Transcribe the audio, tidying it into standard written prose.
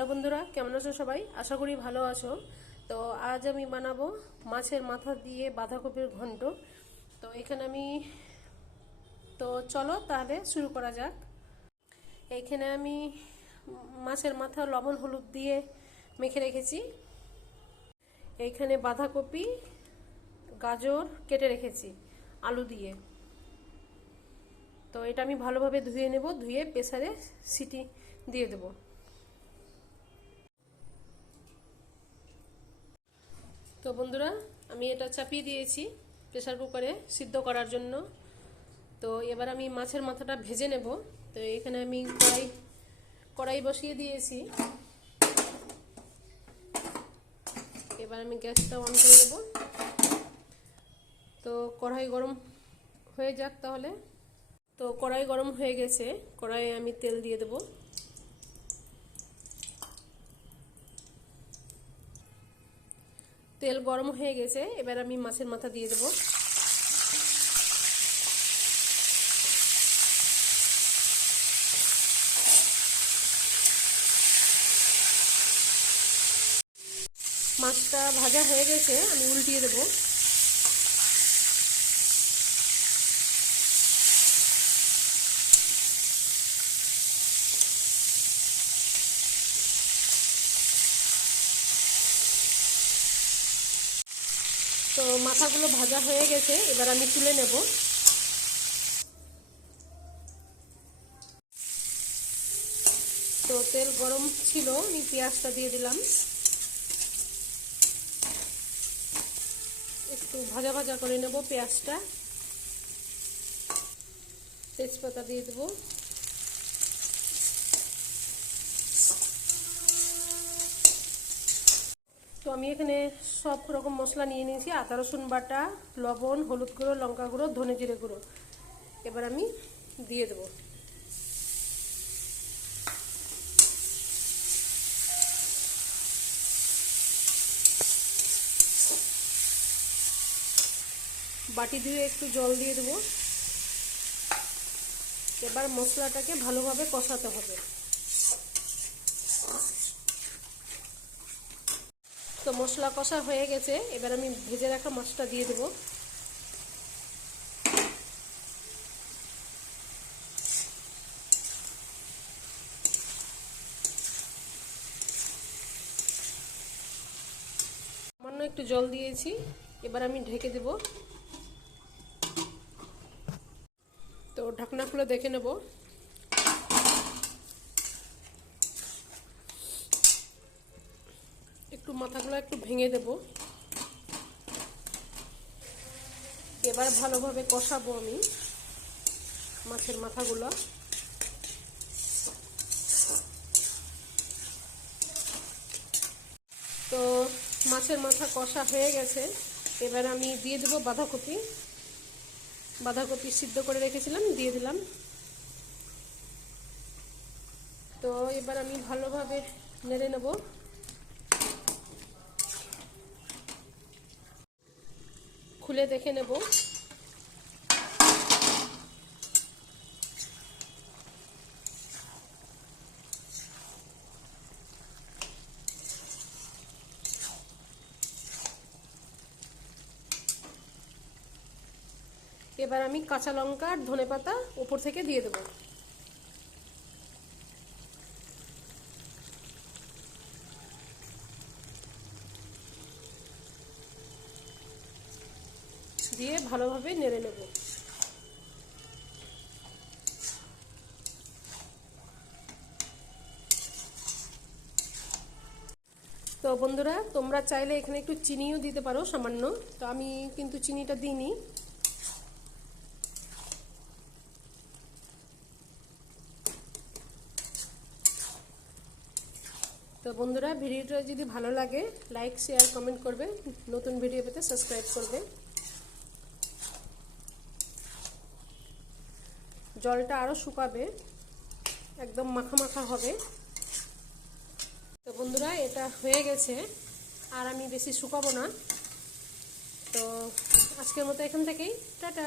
Hello বন্ধুরা, কেমন আছো সবাই? আশা করি ভালো আছো। তো আজ আমি বানাবো মাছের মাথা দিয়ে বাঁধাকপির ঘন্ট। তো এখানে চলো তাহলে শুরু করা যাক। এইখানে আমি মাছের মাথা লবণ হলুদ দিয়ে মেখে রেখেছি। এইখানে বাঁধাকপি গাজর কেটে রেখেছি আলু দিয়ে। তো এটা আমি ভালোভাবে ধুয়ে নেব, ধুয়ে প্রেসারে সিটি দিয়ে দেবো। তো বন্ধুরা, আমি এটা চাপিয়ে দিয়েছি প্রেসার কুকারে সিদ্ধ করার জন্য। তো এবার আমি মাছের মাথাটা ভেজে নেব। তো এখানে আমি কড়াই বসিয়ে দিয়েছি। এবার আমি গ্যাসটা অন করে দেব। তো কড়াই গরম হয়ে যাক তাহলে। তো কড়াই গরম হয়ে গেছে, কড়াইয়ে আমি তেল দিয়ে দেব। তেল গরম হয়ে গেছে, এবার আমি মাছের মাথা দিয়ে দেব। মাছটা ভাজা হয়ে গেছে, আমি উল্টিয়ে দেব। তো মাথাগুলো ভাজা হয়ে গেছে, এবার আমি তুলে নেব। তো তেল গরম ছিল, আমি পেঁয়াজটা দিয়ে দিলাম। একটু ভাজা ভাজা করে নেব পেঁয়াজটা। তেজপাতা দিয়ে দেব। তো আমি এখানে সব রকম মশলা নিয়ে নিয়েছি, আদা রসুন বাটা, লবণ, হলুদ গুঁড়ো, লঙ্কা গুঁড়ো, ধনে জিরে গুঁড়ো। এবার আমি দিয়ে দেব। বাটি দিয়ে একটু জল দিয়ে দেব। এবার মশলাটাকে ভালোভাবে কষাতে হবে। তো মশলা কষা হয়ে গেছে, এবার আমি ভেজে রাখা মাছটা দিয়ে দেব। সামান্য একটু জল দিয়েছি, এবার আমি ঢেকে দেব। তো ঢাকনা খুলে দেখে নেব। একটু মাথাগুলো একটু ভেঙে দেব। এবার ভালোভাবে কষাবো আমি মাছের মাথাগুলো। তো মাছের মাথা কষা হয়ে গেছে, এবার আমি দিয়ে দেবো বাঁধাকপি সিদ্ধ করে রেখেছিলাম, দিয়ে দিলাম। তো এবার আমি ভালোভাবে নেড়ে নেব। খুলে দেখে নেব। এবার আমি কাঁচা লঙ্কা আর ধনেপাতা উপর থেকে দিয়ে দেব। দিয়ে ভালোভাবে নেড়ে নেব। তো বন্ধুরা, তোমরা চাইলে এখানে একটু চিনিও দিতে পারো সামান্য। তো আমি কিন্তু চিনিটা দিইনি। তো বন্ধুরা, ভিডিওটা যদি ভালো লাগে লাইক শেয়ার কমেন্ট করবে, নতুন ভিডিও পেতে সাবস্ক্রাইব করবে। জলটা আরও শুকাবে, একদম মাখা মাখা হবে। তো বন্ধুরা, এটা হয়ে গেছে, আর আমি বেশি শুকাবো না। তো আজকের মতো এখান থেকেই টাটা।